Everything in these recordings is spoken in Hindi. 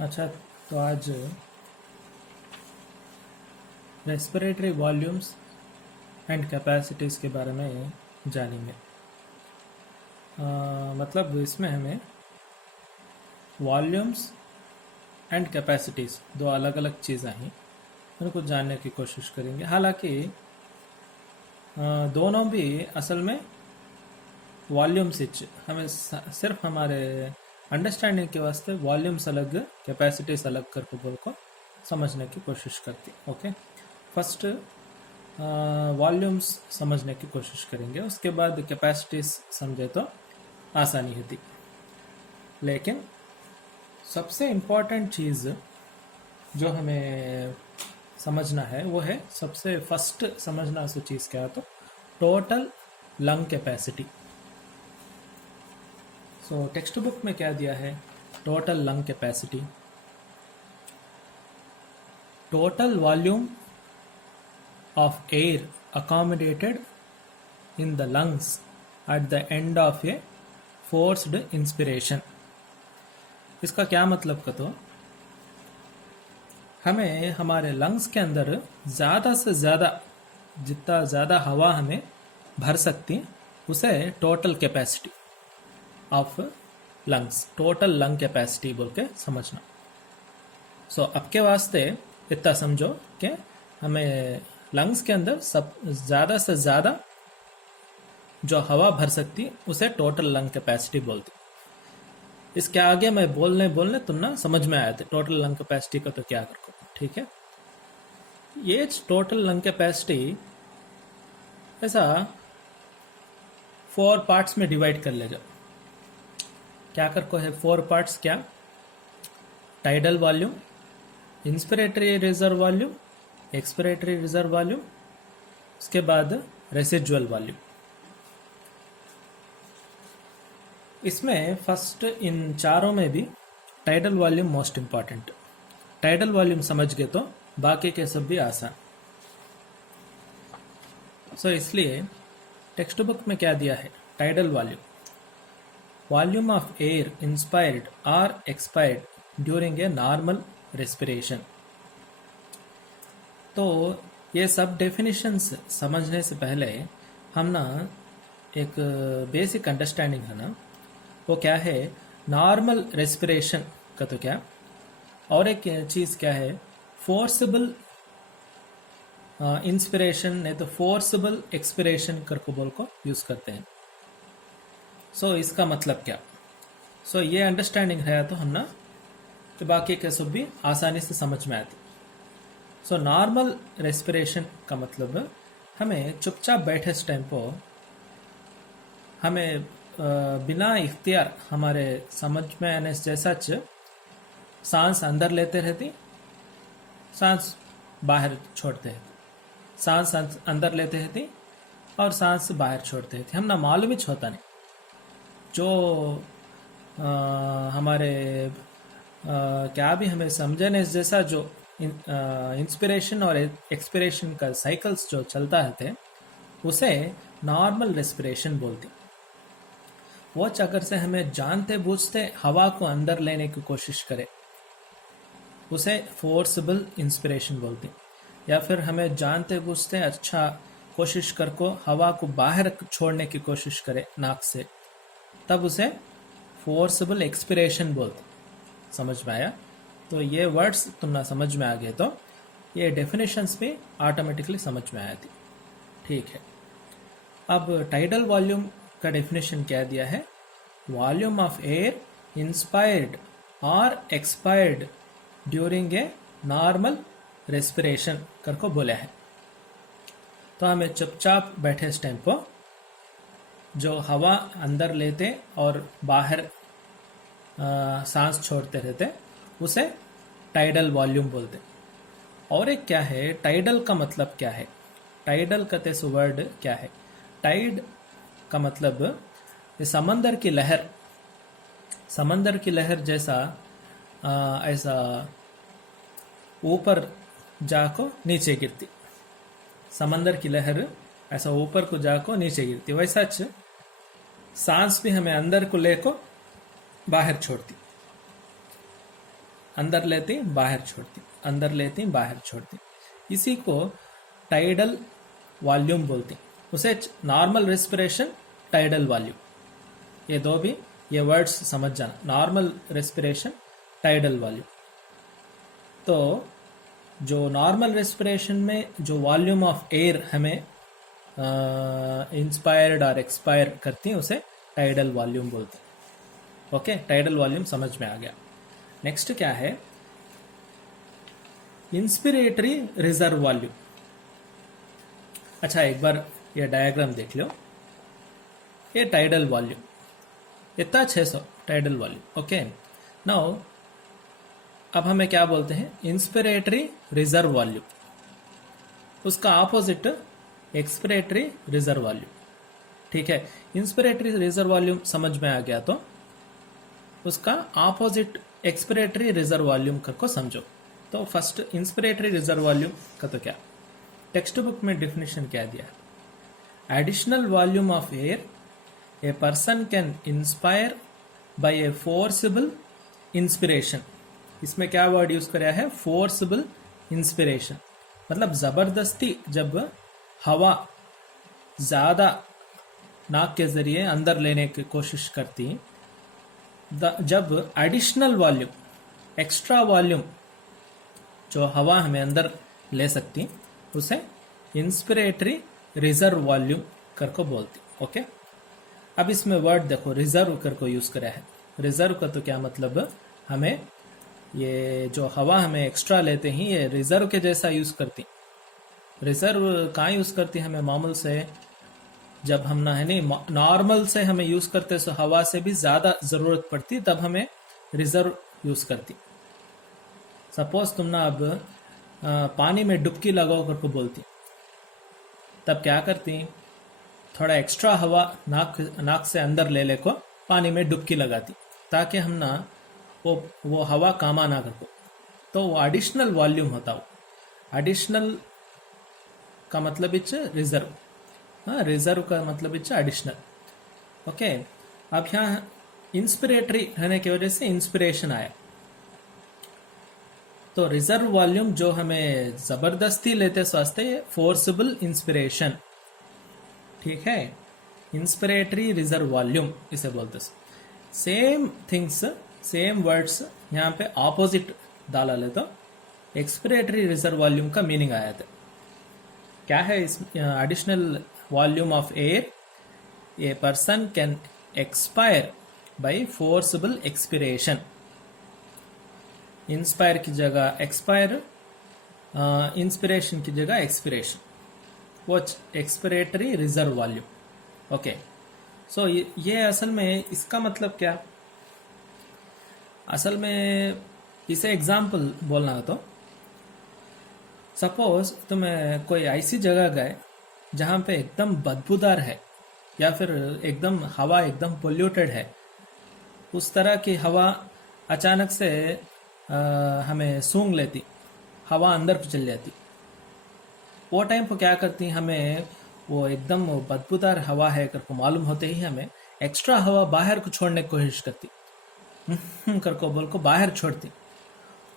अच्छा, तो आज रेस्पिरेटरी वॉल्यूम्स एंड कैपेसिटीज़ के बारे में जानेंगे। मतलब इसमें हमें वॉल्यूम्स एंड कैपेसिटीज़ दो अलग अलग चीज़ें हैं, उनको जानने की कोशिश करेंगे। हालांकि दोनों भी असल में वॉल्यूम्स हमें सिर्फ हमारे अंडरस्टैंडिंग के वास्ते वॉल्यूम्स अलग कैपेसिटीज़ अलग करके बोल को समझने की कोशिश करती। ओके, फर्स्ट वॉल्यूम्स समझने की कोशिश करेंगे, उसके बाद कैपेसिटीज समझे तो आसानी होती। लेकिन सबसे इम्पोर्टेंट चीज़ जो हमें समझना है वो है, सबसे फर्स्ट समझना सो चीज़ क्या है तो टोटल लंग कैपेसिटी। सो टेक्स्ट बुक में क्या दिया है? Total lung capacity, total volume of air accommodated in the lungs at the end of a forced inspiration। इसका क्या मतलब का तो हमें हमारे लंग्स के अंदर ज़्यादा से ज़्यादा जितना ज़्यादा हवा हमें भर सकती उसे total capacity of lungs, total lung capacity बोल के समझना। सो अब के वास्ते इतना समझो कि हमें लंग्स के अंदर सब ज़्यादा से ज़्यादा जो हवा भर सकती उसे टोटल लंग कैपेसिटी बोलती। इसके आगे मैं बोलने तुम ना समझ में आया था टोटल लंग कैपेसिटी का तो क्या करो। ठीक है, ये टोटल लंग कैपेसिटी ऐसा 4 पार्ट्स में डिवाइड कर ले जाओ। क्या कर को है 4 पार्ट्स? क्या? Tidal volume, inspiratory reserve volume, expiratory reserve volume, उसके बाद रेसिजुअल वॉल्यूम। इसमें फर्स्ट इन चारों में भी tidal volume most important. Tidal volume समझ गए तो बाकी के सब भी आसान। सो इसलिए टेक्स्ट बुक में क्या दिया है? Tidal volume, volume of air inspired और expired during a normal respiration. तो ये सब डेफिनेशंस समझने से पहले हम ना एक बेसिक अंडरस्टैंडिंग है ना, वो क्या है? नॉर्मल रेस्पिरेशन का तो क्या, और एक चीज़ क्या है? फोर्सिबल इंस्पिरेशन नहीं तो फोर्सिबल एक्सपिरेशन करके बोल को यूज़ करते हैं। सो इसका मतलब क्या? सो ये अंडरस्टैंडिंग है तो हम ना तो बाकी के सब भी आसानी से समझ में आती। सो नॉर्मल रेस्पिरेशन का मतलब हमें चुपचाप बैठे इस टाइम पर हमें बिना इख्तियार हमारे समझ में आने जैसा सांस अंदर लेते रहती, सांस बाहर छोड़ते रहती, सांस अंदर लेते रहती और सांस बाहर छोड़ते रहती। हम ना मालूम ही होता नहीं जो हमारे क्या भी हमें समझने जैसा जो इंस्पिरेशन और एक्सपिरेशन का साइकिल्स जो चलता है उसे नॉर्मल रेस्पिरेशन बोलते। वो अगर से हमें जानते बूझते हवा को अंदर लेने की कोशिश करे उसे फोर्सिबल इंस्पिरेशन बोलते, या फिर हमें जानते बूझते अच्छा कोशिश कर को हवा को बाहर छोड़ने की कोशिश करे नाक से, तब उसे फोर्सिबल एक्सपिरेशन बोलते। समझ में आया? तो ये वर्ड्स तुम ना समझ में आ गए तो ये डेफिनेशंस भी ऑटोमेटिकली समझ में आया थी। ठीक है, अब टाइडल वॉल्यूम का डेफिनेशन क्या दिया है? वॉल्यूम ऑफ एयर इंस्पायर्ड और expired during a normal respiration करको बोला है। तो हमें चुपचाप बैठे इस टाइम पर जो हवा अंदर लेते और बाहर सांस छोड़ते रहते उसे टाइडल वॉल्यूम बोलते। और एक क्या है टाइडल का मतलब क्या है? टाइडल का तेस वर्ड क्या है? टाइड का मतलब ये समंदर की लहर, समंदर की लहर जैसा ऐसा ऊपर जाको नीचे गिरती, समंदर की लहर ऐसा ऊपर को जाको नीचे गिरती, वैसा सांस भी हमें अंदर को लेको बाहर छोड़ती। अंदर लेती बाहर छोड़ती, अंदर लेती बाहर छोड़ती, इसी को टाइडल वॉल्यूम बोलती। उसे नॉर्मल रेस्पिरेशन, टाइडल वॉल्यूम, ये दो भी ये वर्ड्स समझ जाना, नॉर्मल रेस्पिरेशन, टाइडल वॉल्यूम। तो जो नॉर्मल रेस्पिरेशन में जो वॉल्यूम ऑफ एयर हमें इंस्पायर्ड और एक्सपायर करती है उसे टाइडल वॉल्यूम बोलते हैं। ओके, टाइडल वॉल्यूम समझ में आ गया। नेक्स्ट क्या है, इंस्पिरेटरी रिजर्व वॉल्यूम। अच्छा, एक बार ये डायग्राम देख लो, ये टाइडल वॉल्यूम, इतना 600 टाइडल वॉल्यूम। ओके, नाउ अब हमें क्या बोलते हैं, इंस्पिरेटरी रिजर्व वॉल्यूम, उसका ऑपोजिट एक्सपिरेटरी रिजर्व वॉल्यूम। ठीक है, इंस्पिरेटरी रिजर्व वॉल्यूम समझ में आ गया तो उसका ऑपोजिट एक्सपिरेटरी रिजर्व वॉल्यूम को समझो। तो फर्स्ट इंस्पिरेटरी रिजर्व वॉल्यूम का तो क्या, टेक्स्ट बुक में डेफिनेशन क्या दिया, additional volume of air a person can inspire by a forcible inspiration. इसमें क्या वर्ड यूज कराया है, फोर्सिबल इंस्पिरेशन, मतलब जबरदस्ती जब हवा ज्यादा नाक के जरिए अंदर लेने की कोशिश करती, जब एडिशनल वॉल्यूम, एक्स्ट्रा वॉल्यूम जो हवा हमें अंदर ले सकती, उसे इंस्पिरेटरी रिजर्व वॉल्यूम करको बोलती। ओके, अब इसमें वर्ड देखो, रिजर्व करको यूज करा है। रिजर्व का तो क्या मतलब, हमें ये जो हवा हमें एक्स्ट्रा लेते हैं ये रिजर्व के जैसा यूज करती। रिजर्व कहाँ यूज करती, हमें मामूल से जब हम ना है नहीं नॉर्मल से हमें यूज करते तो हवा से भी ज्यादा जरूरत पड़ती, तब हमें रिजर्व यूज करती। सपोज तुम ना अब पानी में डुबकी लगाओ करके बोलती, तब क्या करती, थोड़ा एक्स्ट्रा हवा नाक से अंदर ले को पानी में डुबकी लगाती, ताकि हम ना वो हवा कामा ना कर। तो वो एडिशनल वॉल्यूम होता, वो एडिशनल का मतलब इच रिजर्व, हाँ, रिजर्व का मतलब इच एडिशनल। ओके, अब यहाँ इंस्पिरेटरी रहने की वजह से इंस्पिरेशन आया, तो रिजर्व वॉल्यूम जो हमें जबरदस्ती लेते स्वास्थ्य, फोर्सिबल इंस्पिरेशन। ठीक है, इंस्पिरेटरी रिजर्व वॉल्यूम इसे बोलते। सेम थिंग्स, सेम वर्ड्स यहाँ पे ऑपोजिट डाला ले तो एक्सपिरेटरी रिजर्व वॉल्यूम का मीनिंग आया था। क्या है इस additional volume of air a person can expire by forcible expiration. Inspire की जगह एक्सपायर, इंस्पिरेशन की जगह एक्सपिरेशन, वो expiratory reserve volume. Okay, so ये असल में इसका मतलब क्या, असल में इसे एग्जाम्पल बोलना हो तो सपोज तुम्हें कोई ऐसी जगह गए जहाँ पे एकदम बदबूदार है, या फिर एकदम हवा एकदम पोल्यूटेड है, उस तरह की हवा अचानक से हमें सूंघ लेती, हवा अंदर को चल जाती। वो टाइम पर क्या करती, हमें वो एकदम बदबूदार हवा है करको मालूम होते ही हमें एक्स्ट्रा हवा बाहर को छोड़ने की कोशिश करती, करको बोल को बाहर छोड़ती।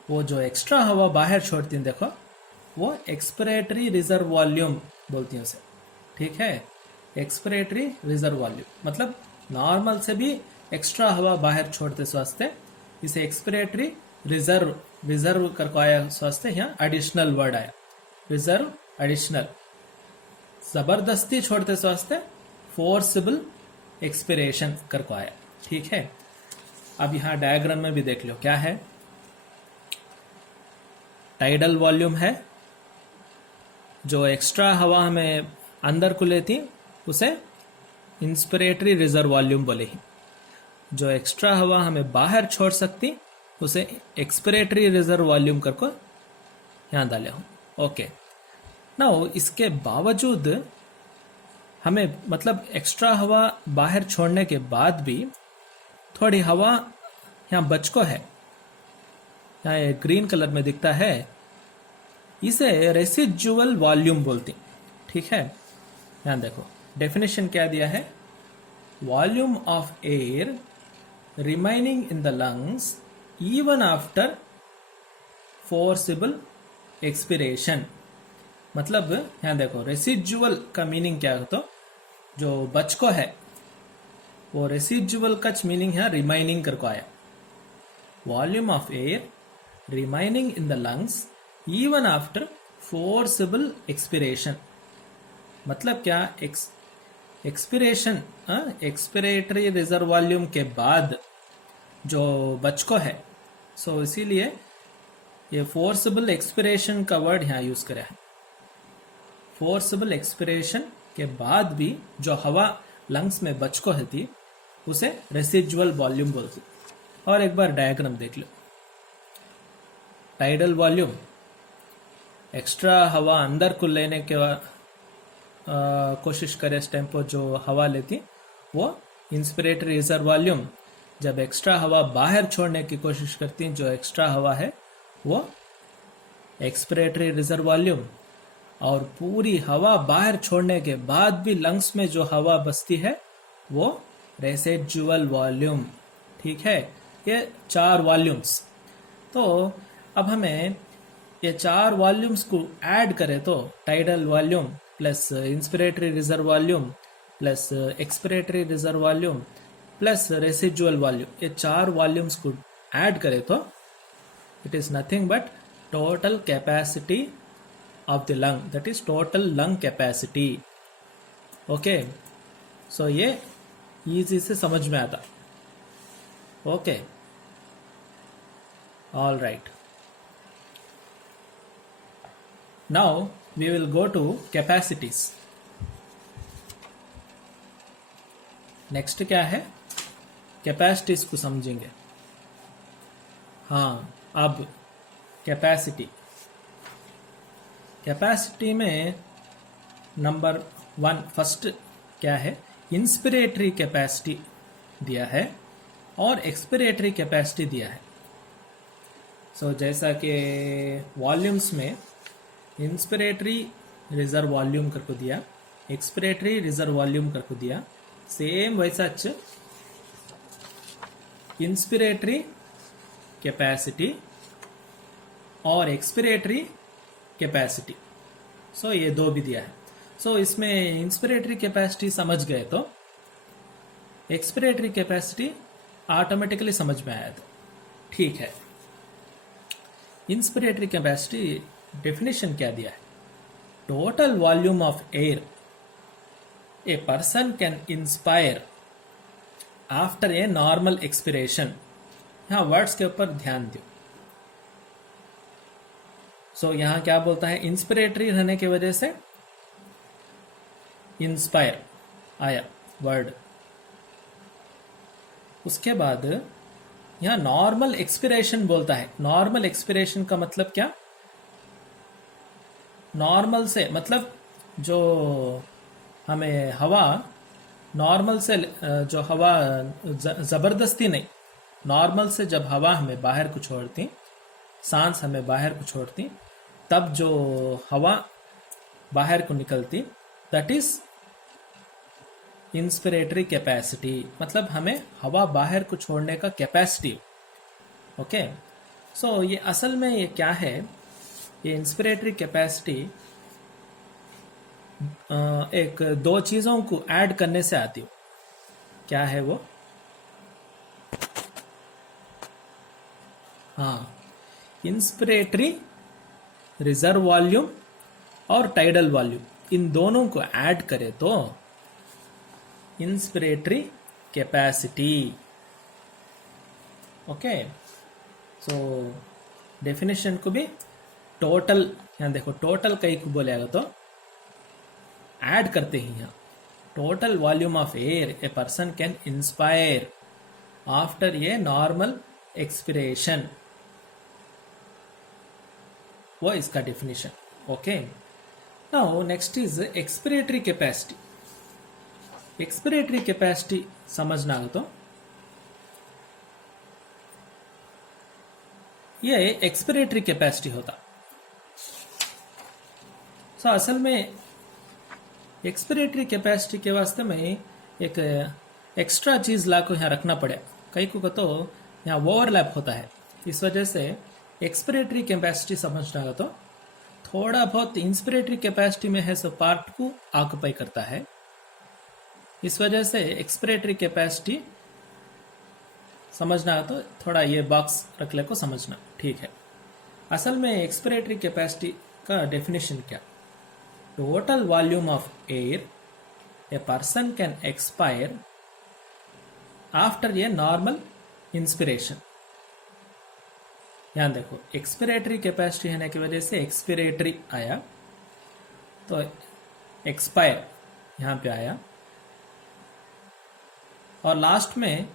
वो जो एक्स्ट्रा हवा बाहर छोड़ती है देखो, वो एक्सपिरेटरी रिजर्व वॉल्यूम बोलती है उसे। ठीक है, एक्सपिरेटरी रिजर्व वॉल्यूम मतलब नॉर्मल से भी एक्स्ट्रा हवा बाहर छोड़ते स्वास्थ्य, इसे एक्सपिरेटरी रिजर्व करको आया स्वास्थ्य, यहाँ एडिशनल वर्ड आया, रिजर्व एडिशनल, जबरदस्ती छोड़ते स्वास्थ्य फोर्सिबल एक्सपिरेशन करको आया। ठीक है, अब यहाँ डायग्राम में भी देख लो क्या है, टाइडल वॉल्यूम है, जो एक्स्ट्रा हवा हमें अंदर को लेती उसे इंस्पिरेटरी रिजर्व वॉल्यूम बोले ही, जो एक्स्ट्रा हवा हमें बाहर छोड़ सकती उसे एक्सपिरेटरी रिजर्व वॉल्यूम करको यहाँ डाले हूँ। ओके, नाउ इसके बावजूद हमें मतलब एक्स्ट्रा हवा बाहर छोड़ने के बाद भी थोड़ी हवा यहाँ बचको है, यहाँ ये ग्रीन कलर में दिखता है, इसे रेसिजुअल वॉल्यूम बोलती। ठीक है, यहाँ देखो डेफिनेशन क्या दिया है, volume of air remaining in the lungs even after forcible expiration. मतलब यहाँ देखो रेसिजुअल का मीनिंग क्या है, तो जो बच को है वो रेसिजुअल का मीनिंग है रिमाइनिंग करको आया। Volume of air remaining in the lungs even after forcible expiration. मतलब क्या, एक्सपिरेशन एक्सपिरेटरी रिजर्व वॉल्यूम के बाद जो बच को है, सो इसीलिए ये फोर्सिबल एक्सपिरेशन का वर्ड यहाँ यूज करा है। फोर्सिबल एक्सपिरेशन के बाद भी जो हवा लंग्स में बच को है उसे रेसिजुअल वॉल्यूम बोलते। और एक बार डायग्राम देख लो। टाइडल वॉल्यूम एक्स्ट्रा हवा अंदर को लेने के कोशिश करे इस टाइम पर जो हवा लेती वो इंस्पिरेटरी रिजर्व वॉल्यूम। जब एक्स्ट्रा हवा बाहर छोड़ने की कोशिश करती जो एक्स्ट्रा हवा है वो एक्सपिरेटरी रिजर्व वॉल्यूम। और पूरी हवा बाहर छोड़ने के बाद भी लंग्स में जो हवा बचती है वो रेसिजुअल वॉल्यूम। ठीक है, ये 4 वॉल्यूम्स। तो अब हमें ये 4 वॉल्यूम्स को ऐड करें तो tidal volume plus inspiratory reserve volume plus expiratory reserve volume plus residual volume, ये 4 वॉल्यूम्स को ऐड करें तो it is nothing but total capacity of the lung, that is total lung capacity. okay, so ये easy से समझ में आता। okay, all right, now we will go to capacities। next क्या है, capacities को समझेंगे। हाँ, अब कैपेसिटी में नंबर 1 फर्स्ट क्या है, इंस्पिरेटरी कैपेसिटी दिया है और एक्सपिरेटरी कैपेसिटी दिया है। सो जैसा कि वॉल्यूम्स में इंस्पिरेटरी रिजर्व वॉल्यूम करको दिया, एक्सपिरेटरी रिजर्व वॉल्यूम करको दिया, सेम वैसा इंस्पिरेटरी कैपेसिटी और एक्सपिरेटरी कैपेसिटी, सो ये 2 भी दिया है। सो इसमें इंस्पिरेटरी कैपेसिटी समझ गए तो एक्सपिरेटरी कैपेसिटी ऑटोमेटिकली समझ में आया था। ठीक है, इंस्पिरेटरी कैपेसिटी डेफिनेशन क्या दिया है, total volume of air a person can inspire after a normal expiration. यहाँ वर्ड्स के ऊपर ध्यान दो। सो यहाँ क्या बोलता है, इंस्पिरेटरी रहने की वजह से इंस्पायर आया वर्ड। उसके बाद यहाँ नॉर्मल एक्सपिरेशन बोलता है। नॉर्मल एक्सपिरेशन का मतलब क्या, नॉर्मल से मतलब जो हमें हवा नॉर्मल से जो हवा जबरदस्ती नहीं, नॉर्मल से जब हवा हमें बाहर को छोड़ती, सांस हमें बाहर को छोड़ती, तब जो हवा बाहर को निकलती, दैट इज इंस्पिरेटरी कैपेसिटी। मतलब हमें हवा बाहर को छोड़ने का कैपेसिटी। ओके, सो ये असल में ये क्या है, ये इंस्पिरेटरी कैपेसिटी एक 2 चीजों को ऐड करने से आती हो। क्या है वो, हाँ, इंस्पिरेटरी रिजर्व वॉल्यूम और टाइडल वॉल्यूम, इन दोनों को ऐड करें तो inspiratory capacity. Okay, so definition को भी टोटल, यहाँ देखो टोटल कई को बोलेगा तो ऐड करते ही यहाँ total volume of air a person can inspire after a normal expiration, वो इसका definition. Okay, now next is expiratory capacity. Expiratory capacity समझना हो तो ये एक्सपिरेटरी कैपेसिटी होता। सो असल में एक्सपिरेटरी कैपेसिटी के वास्ते में एक एक्स्ट्रा चीज ला को यहाँ रखना पड़े। कई को तो यहाँ ओवरलैप होता है, इस वजह से एक्सपिरेटरी कैपेसिटी समझना हो तो थोड़ा बहुत इंस्पिरेटरी कैपेसिटी में है, सो पार्ट को ऑक्युपाई करता है। इस वजह से एक्सपिरेटरी कैपेसिटी समझना हो तो थोड़ा ये बॉक्स रख ले को समझना, ठीक है। असल में एक्सपिरेटरी कैपेसिटी का डेफिनेशन क्या? Total volume of air a person can expire after a normal inspiration. यहां देखो, एक्सपिरेटरी कैपेसिटी होने की वजह से एक्सपिरेटरी आया, तो एक्सपायर यहां पे आया, और लास्ट में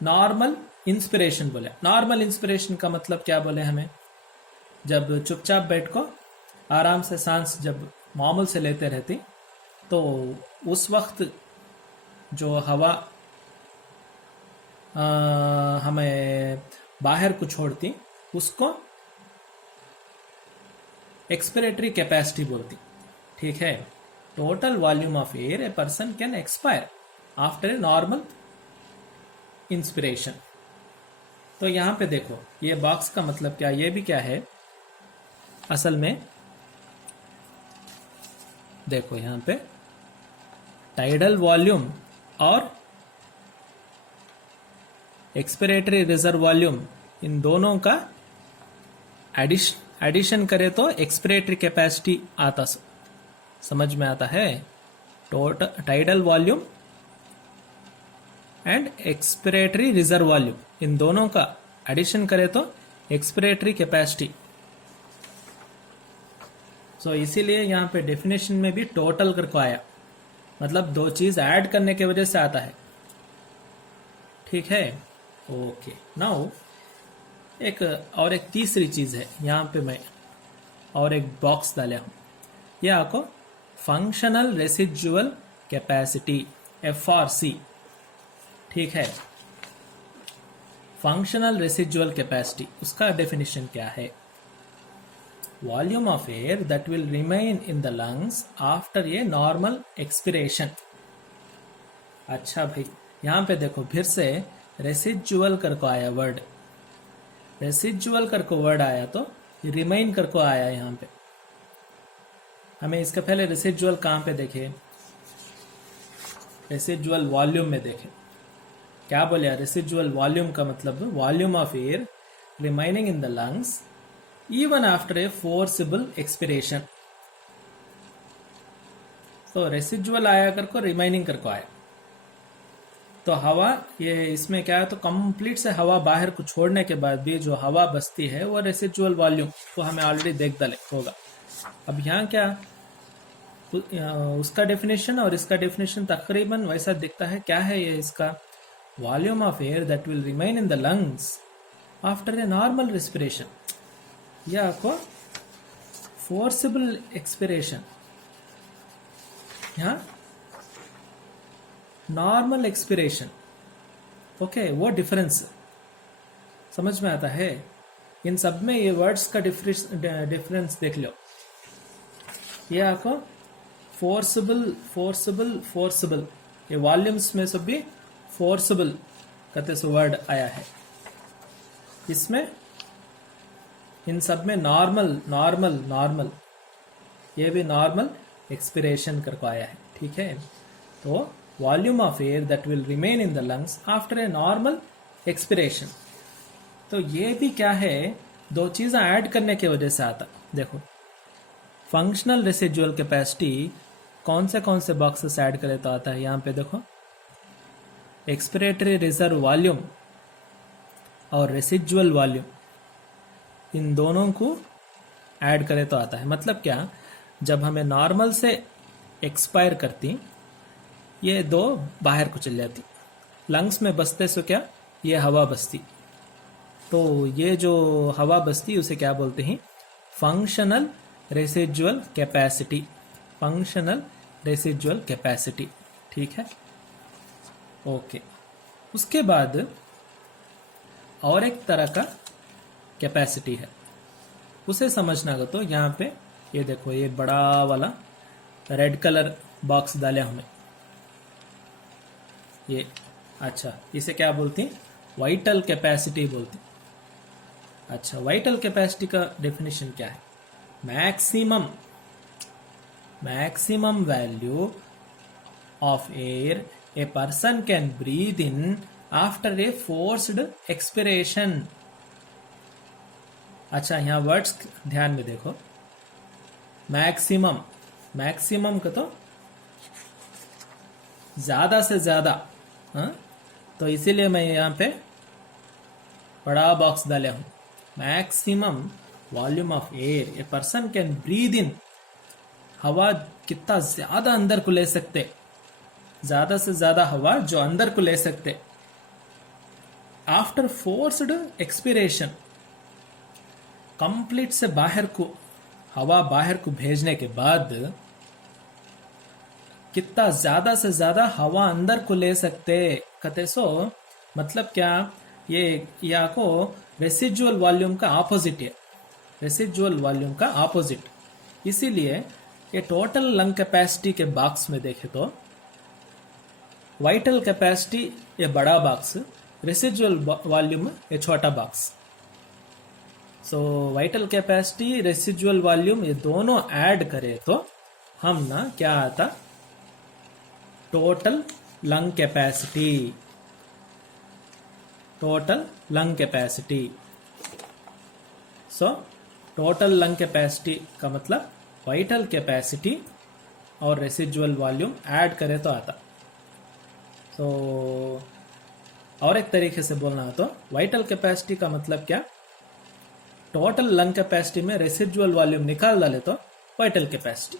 नॉर्मल इंस्पिरेशन बोले। नॉर्मल इंस्पिरेशन का मतलब क्या बोले हमें? जब चुपचाप बैठ को आराम से सांस जब मामूल से लेते रहती, तो उस वक्त जो हवा हमें बाहर को छोड़ती, उसको एक्सपिरेटरी कैपेसिटी बोलती, ठीक है। Total volume of air a person can expire after a normal inspiration. तो यहां पे देखो, ये बॉक्स का मतलब क्या, ये भी क्या है असल में? देखो यहां पे टाइडल वॉल्यूम और एक्सपिरेटरी रिजर्व वॉल्यूम, इन दोनों का एडिशन करे तो एक्सपिरेटरी कैपेसिटी आता, समझ में आता है? Total tidal volume and expiratory reserve volume, इन दोनों का एडिशन करे तो एक्सपिरेटरी कैपेसिटी। सो इसीलिए यहां पे डेफिनेशन में भी टोटल करके आया, मतलब दो चीज ऐड करने की वजह से आता है, ठीक है। ओके, नाउ एक तीसरी चीज है, यहां पे मैं और एक बॉक्स डाला हूं, यह आपको फंक्शनल रेसिजुअल कैपेसिटी FRC, ठीक है। फंक्शनल रेसिजुअल कैपेसिटी, उसका डेफिनेशन क्या है? Volume of air that will remain in the lungs after a normal expiration. अच्छा भाई, यहां पे देखो फिर से रेसिजुअल करको आया वर्ड, रेसिजुअल करको वर्ड आया तो रिमेन करको आया। यहां पे हमें इसका पहले रेसिजुअल कहां पे देखे? रेसिजुअल वॉल्यूम में देखे। क्या बोले? रेसिजुअल वॉल्यूम का मतलब volume of air remaining in the lungs even after a forcible expiration. तो रेसिजुअल आया करको रिमेनिंग करको आया, तो हवा, ये इसमें क्या है, तो कंप्लीट से हवा बाहर को छोड़ने के बाद भी जो हवा बचती है वो रेसिजुअल वॉल्यूम, तो हमें ऑलरेडी देख डाले होगा। अब यहाँ क्या उसका डेफिनेशन और इसका डेफिनेशन तकरीबन वैसा दिखता है। क्या है ये इसका? Volume of air that will remain in the lungs after a normal respiration, या आपको फोर्सिबल एक्सपिरेशन, यहाँ नॉर्मल एक्सपिरेशन। ओके, वो डिफरेंस समझ में आता है? इन सब में ये वर्ड्स का डिफरेंस देख लो। ये आपको फोर्सिबल, ये वॉल्यूम्स में सब भी फोर्सिबल कहते से वर्ड आया है। इसमें इन सब में नॉर्मल, ये भी नॉर्मल एक्सपिरेशन करके आया है, ठीक है। तो volume of air that will remain in the lungs after a normal expiration, तो ये भी क्या है, दो चीजें ऐड करने की वजह से आता। देखो, फंक्शनल रेसिजुअल कैपेसिटी कौन से बॉक्सेस ऐड करे तो आता है। यहां पे देखो, एक्सपिरेटरी रिजर्व वॉल्यूम और रेसिजुअल वॉल्यूम, इन दोनों को ऐड करे तो आता है। मतलब क्या, जब हमें नॉर्मल से एक्सपायर करती, ये दो बाहर को चल जाती, लंग्स में बसते सो क्या, ये हवा बसती, तो ये जो हवा बसती उसे क्या बोलते हैं? फंक्शनल रेसिजुअल कैपेसिटी, फंक्शनल रेसिजुअल कैपेसिटी, ठीक है। ओके, उसके बाद और एक तरह का कैपेसिटी है, उसे समझना हो तो यहाँ पे ये देखो, ये बड़ा वाला रेड कलर बॉक्स डाले हमने, ये अच्छा, इसे क्या बोलती हैं? वाइटल कैपेसिटी बोलती। अच्छा, वाइटल कैपेसिटी का डेफिनेशन क्या है? Maximum maximum value of air a person can breathe in after a forced expiration. अच्छा, यहाँ वर्ड्स ध्यान में देखो. मैक्सिमम, मैक्सिमम का तो ज्यादा से ज्यादा, हाँ? तो इसीलिए मैं यहाँ पे बड़ा बॉक्स डाले हूं. Maximum volume of air a person can breathe in. हवा कितना ज्यादा अंदर को ले सकते, ज्यादा से ज्यादा हवा जो अंदर को ले सकते. आफ्टर फोर्स्ड एक्सपिरेशन, कंप्लीट से बाहर को हवा बाहर को भेजने के बाद कितना ज्यादा से ज्यादा हवा अंदर को ले सकते कहते. सो मतलब क्या, ये या को रेसिजुअल वॉल्यूम का ऑपोजिट है. रेसिजुअल वॉल्यूम का ऑपोजिट. इसीलिए ये टोटल लंग कैपेसिटी के बॉक्स में देखे तो वाइटल कैपेसिटी ये बड़ा बॉक्स, रेसिजुअल वॉल्यूम ये छोटा बॉक्स. सो वाइटल कैपेसिटी, रेसिजुअल वॉल्यूम ये दोनों ऐड करें तो हम ना क्या आता, total lung capacity. Total lung capacity. So total lung capacity का मतलब वाइटल कैपेसिटी और रेसिजुअल वॉल्यूम ऐड करें तो आता. तो और एक तरीके से बोलना हो तो वाइटल कैपेसिटी का मतलब क्या, टोटल लंग कैपेसिटी में रेसिजुअल वॉल्यूम निकाल डाले तो वाइटल कैपेसिटी.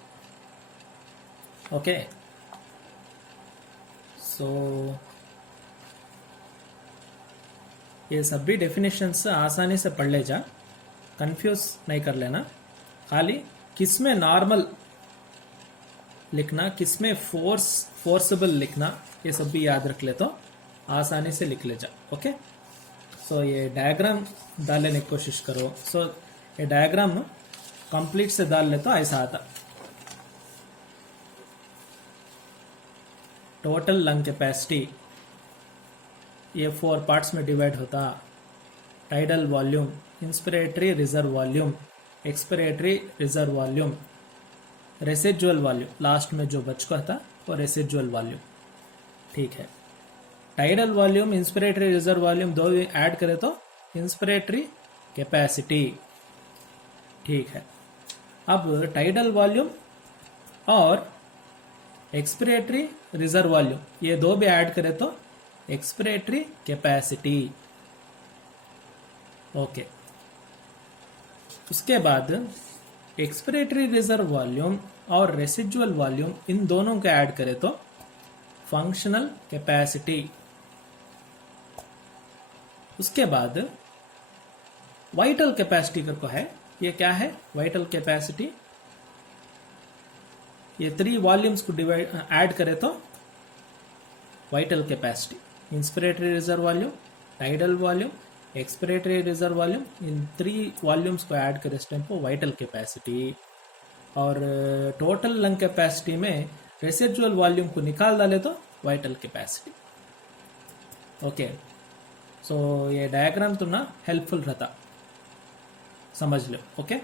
ओके, सो ये सभी डेफिनेशंस आसानी से पढ़ ले जा, कंफ्यूज नहीं कर लेना. खाली किसमें नॉर्मल लिखना, किसमें फोर्सेबल लिखना, ये सब भी याद रख ले तो आसानी से लिख ले जा. ओके, सो ये डायग्राम डालने की कोशिश करो. सो ये डायग्राम कंप्लीट से डाल ले तो ऐसा आता. टोटल लंग कैपेसिटी ये 4 पार्ट्स में डिवाइड होता. Tidal volume, inspiratory reserve volume, expiratory reserve volume, residual volume, last में जो बच को था वो रेसिजुअल वॉल्यूम. ठीक है, tidal volume, inspiratory reserve volume दो ऐड करें तो इंस्पिरेटरी कैपेसिटी. ठीक है, अब टाइडल वॉल्यूम और एक्सपिरेटरी रिजर्व वॉल्यूम ये दो भी ऐड करें तो एक्सपिरेटरी कैपेसिटी. ओके, उसके बाद एक्सपिरेटरी रिजर्व वॉल्यूम और रेसिजुअल वॉल्यूम इन दोनों को ऐड करें तो फंक्शनल कैपेसिटी. उसके बाद वाइटल कैपेसिटी को है, ये क्या है वाइटल कैपेसिटी, ये 3 वॉल्यूम्स को डिवाइड ऐड करें तो vital capacity. Inspiratory reserve volume, tidal volume, expiratory reserve volume, इन 3 वॉल्यूम्स को ऐड करें इस टाइम को वाइटल कैपेसिटी. और टोटल लंग कैपेसिटी में रेसिजुअल वॉल्यूम को निकाल डाले तो वाइटल कैपेसिटी. ओके, सो ये डायग्राम तो ना हेल्पफुल रहता, समझ लो. ओके.